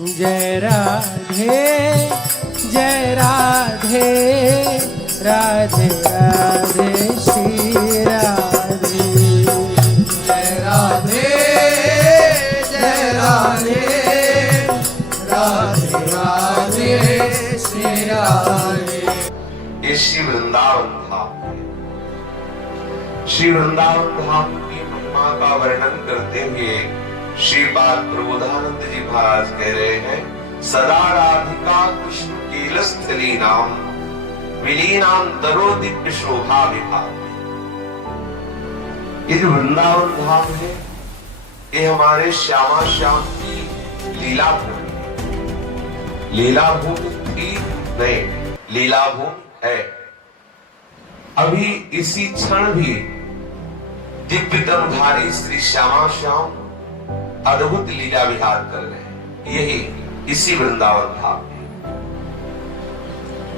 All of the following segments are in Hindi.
जय राधे जय राधे राधे राधे श्री राधे। जय राधे जय राधे राधे राधे श्री राधे। ये श्री वृंदावन धाम है। श्री वृंदावन धाम की महिमा का वर्णन करते हुए श्रीपाद प्रबोधानंद जी महाराज कह रहे हैं, सदा राधिका कृष्ण कीलस्थली नाम विलीनाम तरो दिव्य शोभा विभाग। ये जो वृंदावन धाम है ये हमारे श्यामा श्याम की लीला भूमि, लीला भूमि की नहीं, लीला भूमि है। अभी इसी क्षण भी दिव्यतमधारी श्री श्यामा श्याम अद्भुत लीला विहार कर रहे हैं, यही इसी वृंदावन धाम में।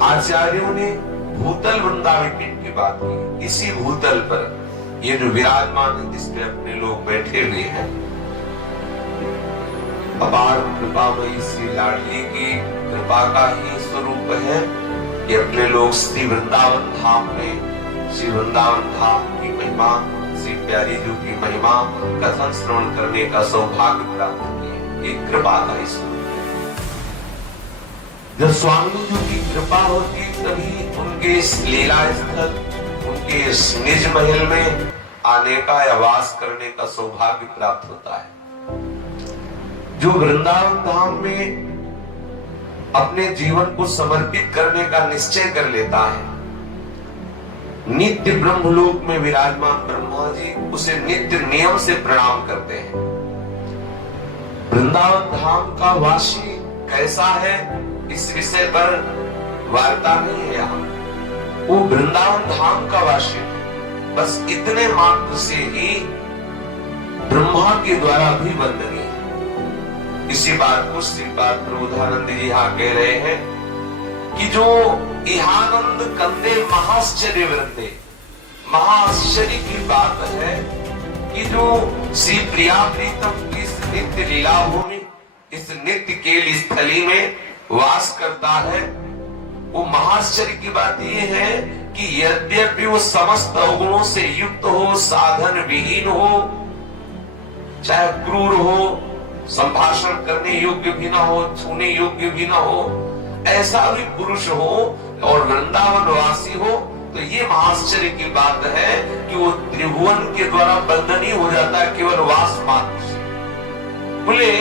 आचार्यों ने भूतल वृंदावन पिंड की बात की। इसी भूतल पर ये जो विराजमान है जिसपे अपने लोग बैठे हुए हैं, अपार कृपामयी श्री लाडली की कृपा का ही स्वरूप है। ये अपने लोग श्री वृंदावन धाम में, श्री वृंदावन धाम की महिमा, श्री प्यारी जी की महिमा कथन श्रवण करने का सौभाग्य प्राप्त किए। एक कृपा का ही स्वरूप है। जब स्वामी जी की कृपा होती तभी उनके इस लीला स्थल, उनके इस निज महल में आने का या वास करने का सौभाग्य प्राप्त होता है। जो वृंदावन धाम में अपने जीवन को समर्पित करने का निश्चय कर लेता है, नित्य ब्रह्मलोक में विराजमान ब्रह्मा जी उसे नित्य नियम से प्रणाम करते हैं। वृंदावन धाम का वासी कैसा है इस विषय पर वार्ता नहीं है यहाँ। वो वृंदावन धाम का वासी है, बस इतने मात्र से ही ब्रह्मा के द्वारा भी वंदनीय है। इसी बात को श्रीपाद प्रबोधानंद जी यहाँ कह रहे हैं कि जो इहानंद कंदे महाश्चर्य वृंदे, महाश्चर्य की बात है कि जो श्री प्रिया प्रीतम इस नित्य लीला भूमि, इस नित्य केल स्थली में वास करता है। वो महाश्चर्य की बात ये है कि यद्यपि वो समस्त अवगुणों से युक्त हो, साधन विहीन हो, चाहे क्रूर हो, संभाषण करने योग्य भी ना हो, छूने योग्य भी ना हो, ऐसा भी पुरुष हो और वृंदावन वासी हो, तो ये महाश्चर्य की बात है कि वो त्रिभुवन के द्वारा बंधनीय हो जाता है केवल वास मात्र से। बोले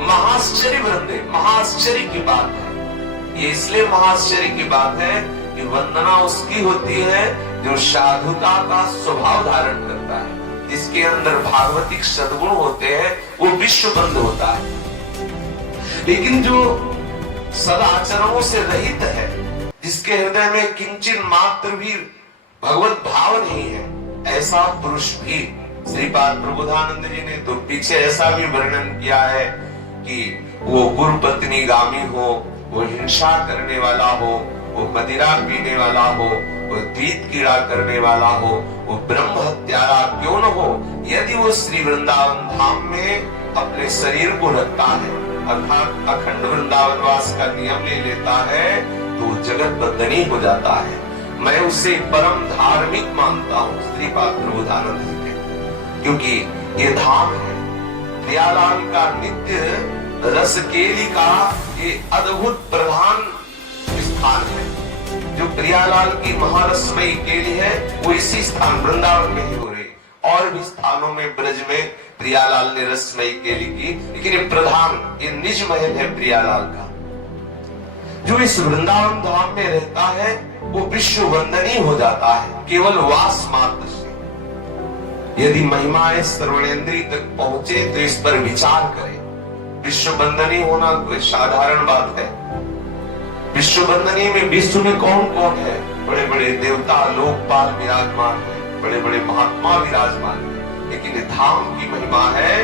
महाश्चर्य वृंदे, महाश्चर्य की बात है। ये इसलिए महाश्चर्य की बात है कि वंदना उसकी होती है जो साधुता का स्वभाव धारण करता है, जिसके अंदर भागवतिक सद्गुण होते हैं, वो विश्व बंद होता है। लेकिन जो सदाचरणों से रहित है, जिसके हृदय में किंचित मात्र भी भगवत भाव नहीं है, ऐसा पुरुष भी श्रीपाद प्रबोधानंद जी ने तो पीछे ऐसा भी वर्णन किया है कि वो गुरु पत्नी गामी हो, वो हिंसा करने वाला हो, वो मदिरा पीने वाला हो, वो द्वीत कीड़ा करने वाला हो, वो ब्रह्म हत्यारा क्यों न हो, यदि वो श्री वृंदावन धाम में अपने शरीर को रखता है, अर्थात अखंड वृंदावन वास का नियम ले लेता है, तो जगत बंधनी हो जाता है। मैं उसे परम धार्मिक मानता हूँ श्रीपाद प्रबोधानंद जी के, क्योंकि ये धाम है प्रियालाल का नित्य रस केली का ये अद्भुत प्रधान स्थान है। जो प्रियालाल की महारसमयी केली है वो इसी स्थान वृंदावन में ही हो रही, और भी स्थानों में ब्रज में प्रियालाल ने रसमयी केली की, लेकिन ये प्रधान, ये निज महल है प्रियालाल का। जो इस वृंदावन धाम में रहता है वो विश्व वंदनीय हो जाता है केवल वास मात्र से। यदि महिमाएं सर्वणेंद्रिय तक पहुंचे तो इस पर विचार करें। विश्व वंदनीय होना कोई साधारण बात है? विश्व वंदनीय में विश्व में कौन कौन है? बड़े बड़े देवता लोकपाल विराजमान है, बड़े बड़े महात्मा विराजमान है, लेकिन ये धाम की महिमा है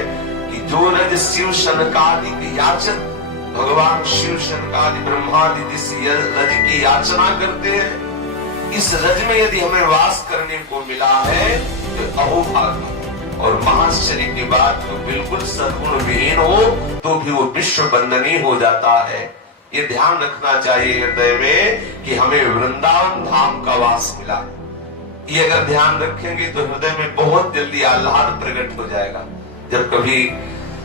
कि जो रज शिव शनकादि याचक, भगवान शिव शनकादि ब्रह्मादि जिस रज की याचना करते हैं, इस रज में यदि हमें वास करने को मिला है तो अहोभाग्य। और महाश्चर्य की बात, जो बिल्कुल सद्गुण विहीन हो तो भी वो विश्व वंदनीय हो जाता है। ये ध्यान रखना चाहिए हृदय में कि हमें वृंदावन धाम का वास मिला है। ये अगर ध्यान रखेंगे तो हृदय में बहुत जल्दी आह्लाद प्रकट हो जाएगा। जब कभी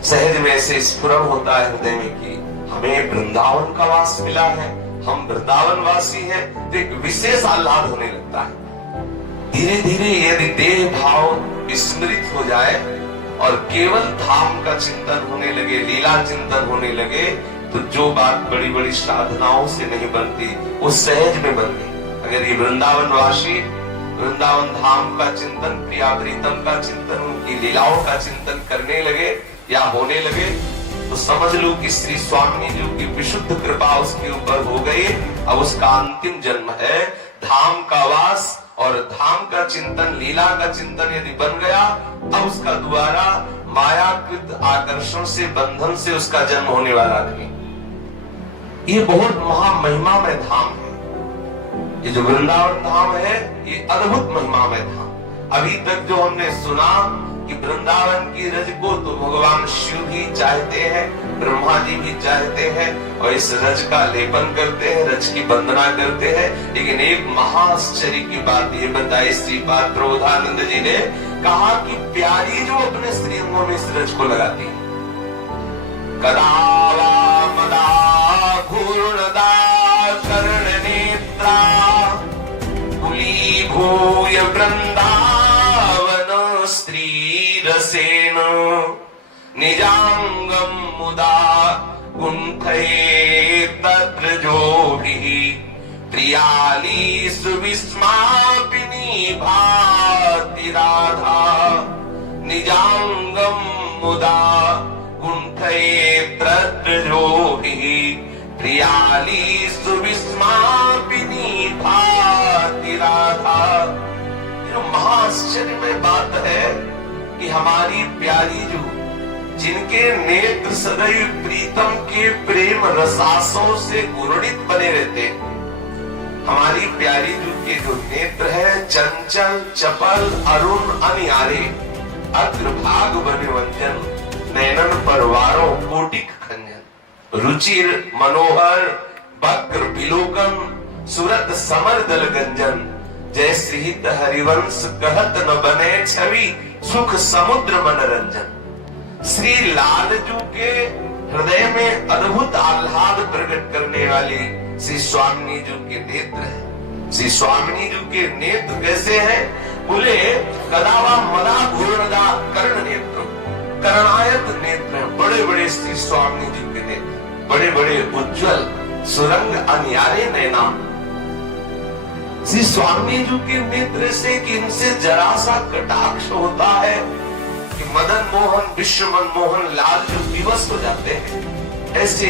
सहज में ऐसे स्फुरण होता है हृदय में कि हमें वृंदावन का वास मिला है, हम वृंदावन वासी हैं, तो एक विशेष आह्लाद होने लगता है। धीरे धीरे यदि देह भाव विस्मृत हो जाए और केवल धाम का चिंतन होने लगे, लीला चिंतन होने लगे, तो जो बात बड़ी बड़ी साधनाओं से नहीं बनती वो सहज में बन गई। अगर ये वृंदावन वासी वृंदावन धाम का चिंतन, प्रिया प्रीतम का चिंतन, उनकी लीलाओं का चिंतन करने लगे या होने लगे, तो समझ लो कि श्री स्वामी जी की विशुद्ध कृपा उसके ऊपर हो गई। अब उसका अंतिम जन्म है धाम का वास, और धाम का चिंतन, लीला का चिंतन यदि बन गया, अब उसका दोबारा मायाकृत आकर्षण से, बंधन से उसका जन्म होने वाला नहीं। ये बहुत महामहिमामय धाम है। ये जो वृंदावन धाम है, ये अद्भुत महिमामय धाम। अभी तक जो हमने सुना कि वृंदावन की रज को तो भगवान शिव भी चाहते हैं, ब्रह्मा जी भी चाहते हैं, और इस रज का लेपन करते हैं, रज की वंदना करते हैं। लेकिन एक महाआश्चर्य की बात ये बताई श्रीपाद प्रबोधानंद जी ने, कहा कि प्यारी जो अपने श्रीअंगों में इस रज को लगाती है, कदावा मदा घूर्णदा कर्ण नेत्रा कुली भूय वृंदावन स्त्री रसेन निजांगम मुदा कुंठये तत्र जोभिः प्रियाली सुविस्मापिनी भाति राधा निजांगम मुदा कुंठये तत्र जोभिः प्रियाली सुविस्मापिनी भाति राधा। महाआश्चर्यमय बात है कि हमारी प्यारी जो, जिनके नेत्र सदैव प्रीतम के प्रेम रसासों से गुणित बने रहते हैं, हमारी प्यारी जो के जो नेत्र है चंचल चपल अरुण अनियारे, अग्रभाग बने वंजन, नैनन परवारों कोटिक खंजन, रुचिर मनोहर वक्र विलोकन, सुरत समर दल गंजन, जय श्रीहित हरिवंश कहत न बने छवि, सुख समुद्र मनरंजन। श्री लालजू के हृदय में अद्भुत आह्लाद प्रकट करने वाली श्री स्वामिनी जी के नेत्र है। श्री स्वामिनी जी के नेत्र कैसे हैं? बोले कदावा मदा घूर्णदा कर्ण नेत्र, कर्णायत नेत्र हैं, बड़े बड़े श्री स्वामिनी जी के नेत्र, बड़े बड़े उज्जवल सुरंग अनियारे नैना। श्री स्वामी जी के नेत्र से कि इनसे जरा सा कटाक्ष होता है कि मदन मोहन विश्व मनमोहन लाल जो विवश हो जाते हैं। ऐसे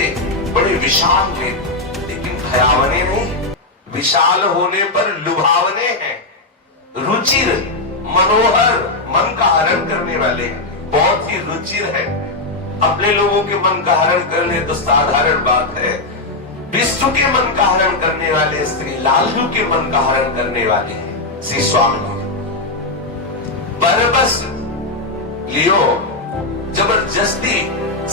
बड़े विशाल नेत्र, लेकिन भयावने नहीं, विशाल होने पर लुभावने हैं, रुचिर मनोहर, मन का हरण करने वाले, बहुत ही रुचिर है। अपने लोगों के मन का हरण कर ले तो साधारण बात है, विश्व के मन का हरण करने वाले श्री लालजू के मन का हरण करने वाले हैं श्री स्वामी। बरबस लियो, जबरदस्ती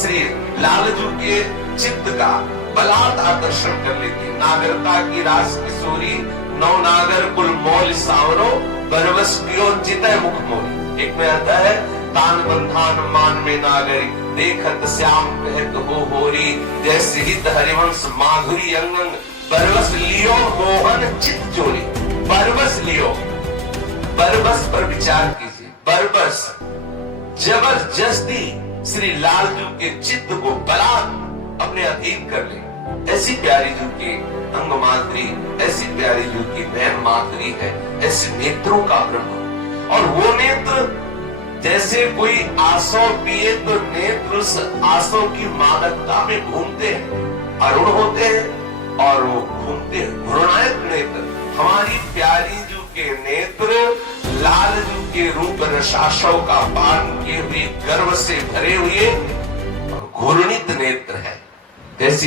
श्री लालजू के चित्त का बलात् आकर्षण कर लेती। नागरता की रास किशोरी, नौ नागर कुल मौल सावरो, बरबस पियो चितय मुख मोरी। एक में आता है तान बंधान मान में नागरी, देखत श्याम कहत हो होरी, जैसे हित हरिवंश माधुरी अंगन, बरबस लियो मोहन चित चोरी। बरबस लियो, बरबस पर विचार कीजिए। बरबस जबरदस्ती श्री लालजू के चित्त को बलात् अपने अधीन कर ले। ऐसी प्यारी जू की अंग माधुरी, ऐसी प्यारी जू की बहन माधुरी है, ऐसे नेत्रों का ब्रह्म। और वो नेत्र जैसे कोई आंसू पिए तो नेत्र उस आंसू की मादकता में घूमते हैं, अरुण होते हैं और वो घूमते हैं, घृणायत नेत्र। हमारी प्यारी जू के नेत्र लालजू के रूप रसाशव का पान किए हुए गर्व से भरे हुए और घूर्णित नेत्र है। जैसी